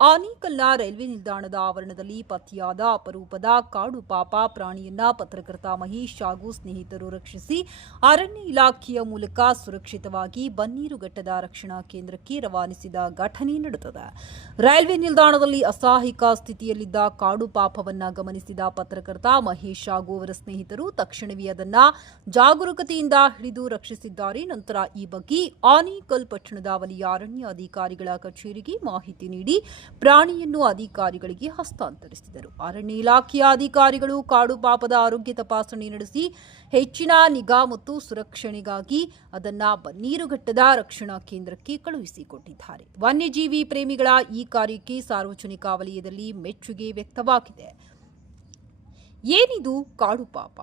ಆನೇಕಲ್ನ railway ನಿಲ್ದಾಣದ ಆವರಣದಲ್ಲಿ ಪತ್ತೆಯಾದ ಅಪರೂಪದ ಕಾಡು ಪಾಪ ಪ್ರಾಣಿಯನ್ನ ಪತ್ರಕರ್ತ ಮಹೇಶ್ ಹಾಗೂ ಸ್ನೇಹಿತರು ರಕ್ಷಿಸಿ ಅರಣ್ಯ ಇಲಾಖೆಯ ಮೂಲಕ ಸುರಕ್ಷಿತವಾಗಿ ಬನ್ನೀರುಘಟ್ಟದ ರಕ್ಷಣಾ ಕೇಂದ್ರಕ್ಕೆ ರವಾನಿಸಿದ ಘಟನೆ ನಡೆದಿದೆ. ರೈಲ್ವೆ ನಿಲ್ದಾಣದಲ್ಲಿ ಅಸಹಾಯಕ ಸ್ಥಿತಿಯಲ್ಲಿದ್ದ ಕಾಡು ಪಾಪವನ್ನ ಗಮನಿಸಿದ ಪತ್ರಕರ್ತ ಮಹೇಶ್ ಹಾಗೂ ಅವರ ಸ್ನೇಹಿತರು ತಕ್ಷಣವೇ ಅದನ್ನ ಜಾಗರೂಕತೆಯಿಂದ ಹಿಡಿದು ರಕ್ಷಿಸಿದ್ದಾರೆ. ನಂತರ ಈ ಬಗ್ಗೆ ಆನೇಕಲ್ ಪಟ್ಟಣದ ವಲಯ ಅರಣ್ಯ ಅಧಿಕಾರಿಗಳ ಕಚೇರಿಗೆ ಮಾಹಿತಿ ನೀಡಿ ಪ್ರಾಣಿಯನ್ನು ಅಧಿಕಾರಿಗಳಿಗೆ ಹಸ್ತಾಂತರಿಸಿದರು. ಅರಣ್ಯ ಇಲಾಖೆಯ ಅಧಿಕಾರಿಗಳು ಕಾಡು ಪಾಪದ ಆರೋಗ್ಯ ತಪಾಸಣೆ ನಡೆಸಿ ಹೆಚ್ಚಿನ ನಿಗಾ ಮತ್ತು ಸುರಕ್ಷಣೆಗಾಗಿ ಅದನ್ನ ಬನ್ನೀರುಘಟ್ಟದ ರಕ್ಷಣಾ ಕೇಂದ್ರಕ್ಕೆ ಕಳುಹಿಸಿಕೊಟ್ಟಿದ್ದಾರೆ. ವನ್ಯಜೀವಿ ಪ್ರೇಮಿಗಳ ಈ ಕಾರ್ಯಕ್ಕೆ ಸಾರ್ವಜನಿಕ ವಲಯದಲ್ಲಿ ಮೆಚ್ಚುಗೆ ವ್ಯಕ್ತವಾಗಿದೆ. ಏನಿದು ಕಾಡು ಪಾಪ?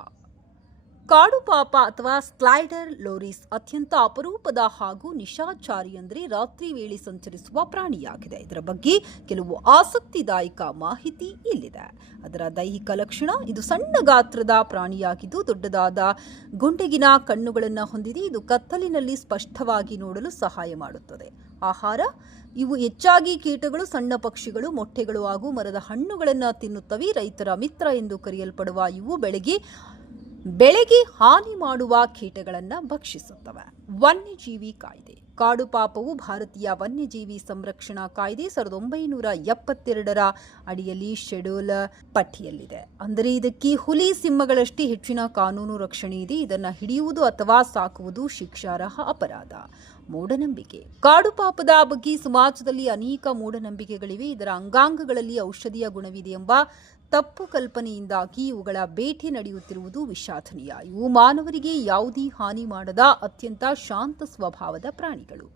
ಕಾಡು ಪಾಪ ಅಥವಾ ಸ್ಲೈಡರ್ ಲೋರಿಸ್ ಅತ್ಯಂತ ಅಪರೂಪದ ಹಾಗೂ ನಿಶಾಚಾರಿ ಅಂದರೆ ರಾತ್ರಿ ವೇಳೆ ಸಂಚರಿಸುವ ಪ್ರಾಣಿಯಾಗಿದೆ. ಇದರ ಬಗ್ಗೆ ಕೆಲವು ಆಸಕ್ತಿದಾಯಕ ಮಾಹಿತಿ ಇಲ್ಲಿದೆ. ಅದರ ದೈಹಿಕ ಲಕ್ಷಣ: ಇದು ಸಣ್ಣ ಗಾತ್ರದ ಪ್ರಾಣಿಯಾಗಿದ್ದು ದೊಡ್ಡದಾದ ಗುಂಡಿಗಿನ ಕಣ್ಣುಗಳನ್ನು ಹೊಂದಿದೆ. ಇದು ಕತ್ತಲಿನಲ್ಲಿ ಸ್ಪಷ್ಟವಾಗಿ ನೋಡಲು ಸಹಾಯ ಮಾಡುತ್ತದೆ. ಆಹಾರ: ಇವು ಹೆಚ್ಚಾಗಿ ಕೀಟಗಳು, ಸಣ್ಣ ಪಕ್ಷಿಗಳು, ಮೊಟ್ಟೆಗಳು ಹಾಗೂ ಮರದ ಹಣ್ಣುಗಳನ್ನು ತಿನ್ನುತ್ತವೆ. ರೈತರ ಮಿತ್ರ ಎಂದು ಕರೆಯಲ್ಪಡುವ ಇವು ಬೆಳೆಗೆ ಹಾನಿ ಮಾಡುವ ಕೀಟಗಳನ್ನು ಭಕ್ಷಿಸುತ್ತವೆ. ವನ್ಯಜೀವಿ ಕಾಯ್ದೆ: ಕಾಡು ಪಾಪವು ಭಾರತೀಯ ವನ್ಯಜೀವಿ ಸಂರಕ್ಷಣಾ ಕಾಯ್ದೆ 1972 ಅಡಿಯಲ್ಲಿ ಶೆಡ್ಯೂಲ್ ಪಟ್ಟಿಯಲ್ಲಿದೆ. ಅಂದರೆ ಇದಕ್ಕೆ ಹುಲಿ, ಸಿಂಹಗಳಷ್ಟೇ ಹೆಚ್ಚಿನ ಕಾನೂನು ರಕ್ಷಣೆ ಇದೆ. ಇದನ್ನು ಹಿಡಿಯುವುದು ಅಥವಾ ಸಾಕುವುದು ಶಿಕ್ಷಾರ್ಹ ಅಪರಾಧ. ಮೂಢನಂಬಿಕೆ: ಕಾಡು ಪಾಪದ ಬಗ್ಗೆ ಸಮಾಜದಲ್ಲಿ ಅನೇಕ ಮೂಢನಂಬಿಕೆಗಳಿವೆ. ಇದರ ಅಂಗಾಂಗಗಳಲ್ಲಿ ಔಷಧೀಯ ಗುಣವಿದೆ ಎಂಬ ತಪ್ಪು ಕಲ್ಪನೆಯಿಂದಾಗಿ ಇವುಗಳ ಬೇಟೆ ನಡೆಯುತ್ತಿರುವುದು ವಿಷಾದನೀಯ. ಇವು ಮಾನವರಿಗೆ ಯಾವುದೇ ಹಾನಿ ಮಾಡದ ಅತ್ಯಂತ ಶಾಂತ ಸ್ವಭಾವದ ಪ್ರಾಣಿಗಳು.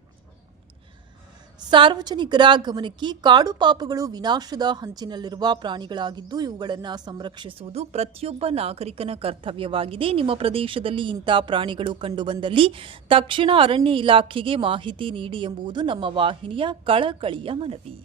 ಸಾರ್ವಜನಿಕರ ಗಮನಕ್ಕೆ: ಕಾಡು ಪಾಪಗಳು ವಿನಾಶದ ಹಂಚಿನಲ್ಲಿರುವ ಪ್ರಾಣಿಗಳಾಗಿದ್ದು ಇವುಗಳನ್ನು ಸಂರಕ್ಷಿಸುವುದು ಪ್ರತಿಯೊಬ್ಬ ನಾಗರಿಕನ ಕರ್ತವ್ಯವಾಗಿದೆ. ನಿಮ್ಮ ಪ್ರದೇಶದಲ್ಲಿ ಇಂಥ ಪ್ರಾಣಿಗಳು ಕಂಡುಬಂದಲ್ಲಿ ತಕ್ಷಣ ಅರಣ್ಯ ಇಲಾಖೆಗೆ ಮಾಹಿತಿ ನೀಡಿ ಎಂಬುದು ನಮ್ಮ ವಾಹಿನಿಯ ಕಳಕಳಿಯ ಮನವಿ.